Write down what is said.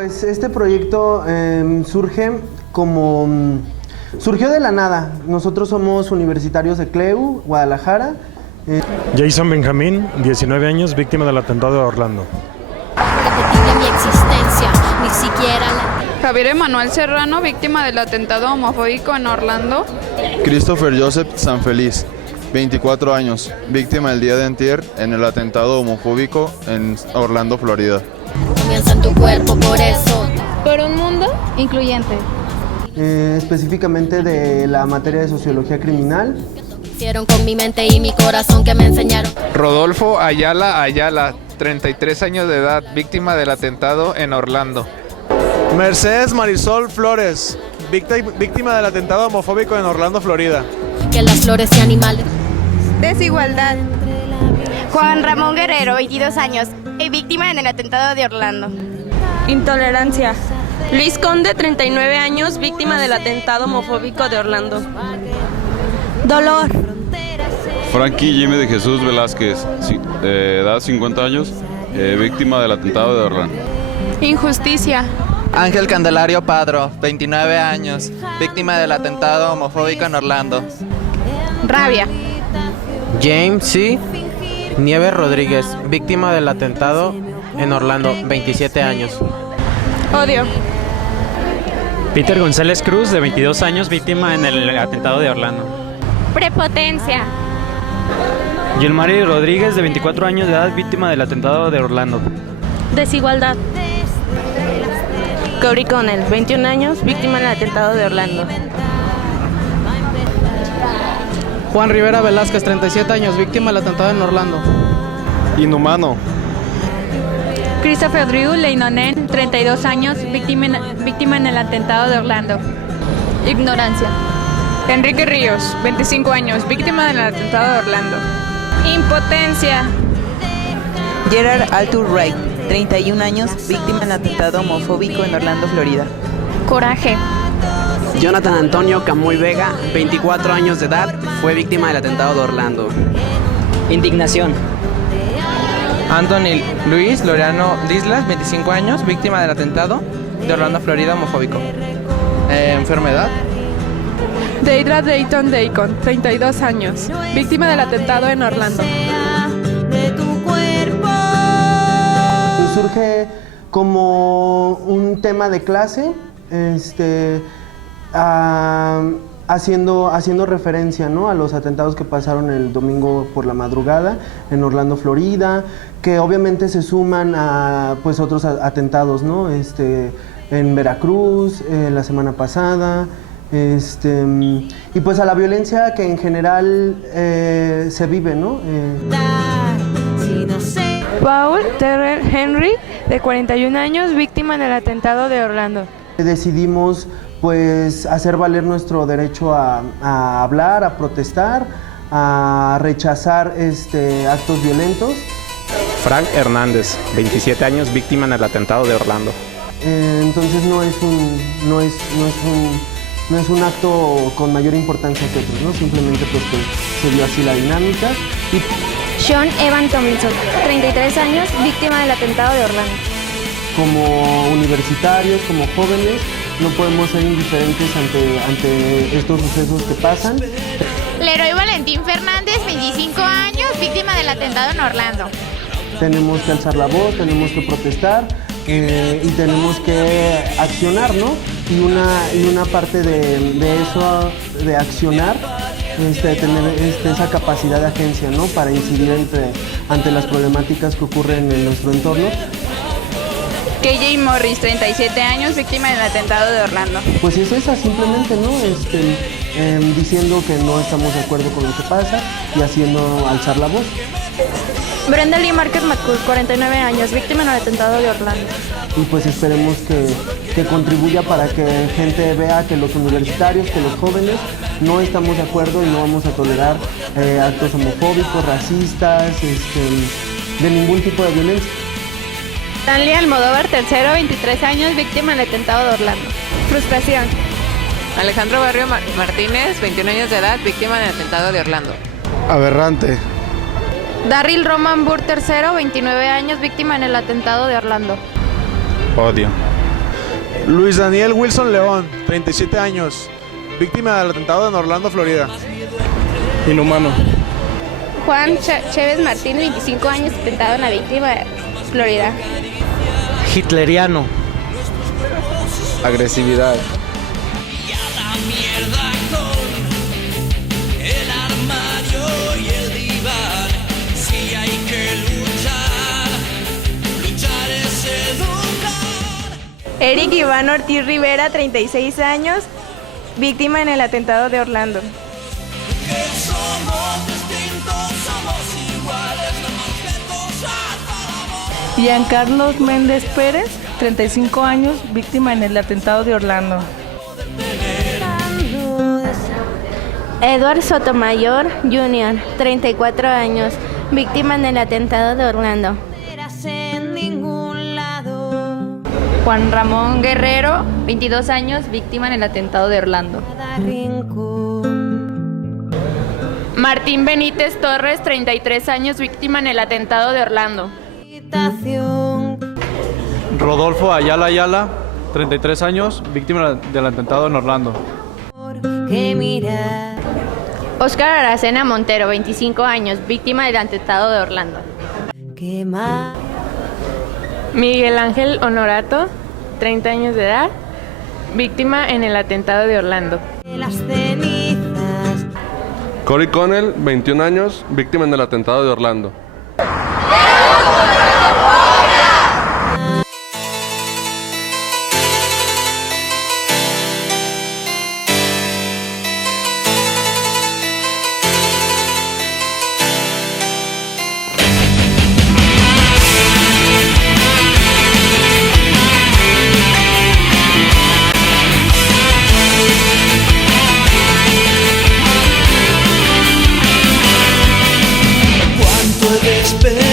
Pues este proyecto surgió de la nada. Nosotros somos universitarios de CLEU, Guadalajara. Jason Benjamín, 19 años, víctima del atentado de Orlando. Mi existencia, ni siquiera la... Javier Emanuel Serrano, víctima del atentado homofóbico en Orlando. Christopher Joseph Sanfeliz, 24 años, víctima el día de antier en el atentado homofóbico en Orlando, Florida. Comienza en tu cuerpo, por eso. Por un mundo incluyente. Específicamente de la materia de sociología criminal. Hicieron con mi mente y mi corazón que me enseñaron. Rodolfo Ayala, 33 años de edad, víctima del atentado en Orlando. Mercedes Marisol Flores, víctima del atentado homofóbico en Orlando, Florida. Que las flores y animales. Desigualdad. Juan Ramón Guerrero, 22 años, víctima en el atentado de Orlando. Intolerancia. Luis Conde, 39 años, víctima del atentado homofóbico de Orlando. Dolor. Frankie Jimmy de Jesús Velázquez, edad 50 años, víctima del atentado de Orlando. Injusticia. Ángel Candelario Padro, 29 años, víctima del atentado homofóbico en Orlando. Rabia. James C. Nieves Rodríguez, víctima del atentado en Orlando, 27 años. Odio. Peter González Cruz, de 22 años, víctima en el atentado de Orlando. Prepotencia. Yulmari Rodríguez, de 24 años de edad, víctima del atentado de Orlando. Desigualdad. Corey Connell, 21 años, víctima del atentado de Orlando. Juan Rivera Velázquez, 37 años, víctima del atentado en Orlando. Inhumano. Christopher Drew Leinonen, 32 años, víctima en el atentado de Orlando. Ignorancia. Enrique Ríos, 25 años, víctima del atentado de Orlando. Impotencia. Gerard Arthur Wright, 31 años, víctima del atentado homofóbico en Orlando, Florida. Coraje. Jonathan Antonio Camuy Vega, 24 años de edad, fue víctima del atentado de Orlando. Indignación. Anthony Luis Loreano Dislas, 25 años, víctima del atentado de Orlando, Florida, homofóbico. Enfermedad. Deidra Dayton Dacon, 32 años, víctima del atentado en Orlando. De tu cuerpo. Surge como un tema de clase, haciendo referencia, ¿no?, a los atentados que pasaron el domingo por la madrugada en Orlando, Florida, que obviamente se suman a pues otros atentados, ¿no?, en Veracruz la semana pasada, y pues a la violencia que en general se vive, ¿no? Paul Terrell Henry, de 41 años, víctima en el atentado de Orlando. Decidimos pues hacer valer nuestro derecho a hablar, a protestar, a rechazar actos violentos. Frank Hernández, 27 años, víctima en el atentado de Orlando. Entonces no es un acto con mayor importancia que otros, ¿no? Simplemente pues que se dio así la dinámica. Sean Evan Tomlinson, 33 años, víctima del atentado de Orlando. Como universitarios, como jóvenes, no podemos ser indiferentes ante estos sucesos que pasan. Leroy Valentín Fernández, 25 años, víctima del atentado en Orlando. Tenemos que alzar la voz, tenemos que protestar y tenemos que accionar, ¿no? Y una parte de eso, de accionar, tener esa capacidad de agencia, ¿no?, para incidir ante las problemáticas que ocurren en nuestro entorno. KJ Morris, 37 años, víctima del atentado de Orlando. Pues es esa, simplemente, ¿no?, diciendo que no estamos de acuerdo con lo que pasa y haciendo alzar la voz. Brenda Lee Márquez McCool, 49 años, víctima en el atentado de Orlando. Y pues esperemos que contribuya para que gente vea que los universitarios, que los jóvenes no estamos de acuerdo y no vamos a tolerar actos homofóbicos, racistas, de ningún tipo de violencia. Stanley Almodóvar, tercero, 23 años, víctima del atentado de Orlando. Frustración. Alejandro Barrio Martínez, 21 años de edad, víctima del atentado de Orlando. Aberrante. Darryl Roman Burr, tercero, 29 años, víctima en el atentado de Orlando. Odio. Luis Daniel Wilson León, 37 años, víctima del atentado en Orlando, Florida. Inhumano. Juan Chévez Martín, 25 años, atentado en la víctima de Florida. Hitleriano. Agresividad. Eric Iván Ortiz Rivera, 36 años, víctima en el atentado de Orlando. Giancarlo Méndez Pérez, 35 años, víctima en el atentado de Orlando. Edward Sotomayor Jr., 34 años, víctima en el atentado de Orlando. Juan Ramón Guerrero, 22 años, víctima en el atentado de Orlando. Martín Benítez Torres, 33 años, víctima en el atentado de Orlando. Rodolfo Ayala, 33 años, víctima del atentado en Orlando. Óscar Aracena Montero, 25 años, víctima del atentado de Orlando. Miguel Ángel Honorato, 30 años de edad, víctima en el atentado de Orlando. Cory Connell, 21 años, víctima en el atentado de Orlando. Cuánto he de esperar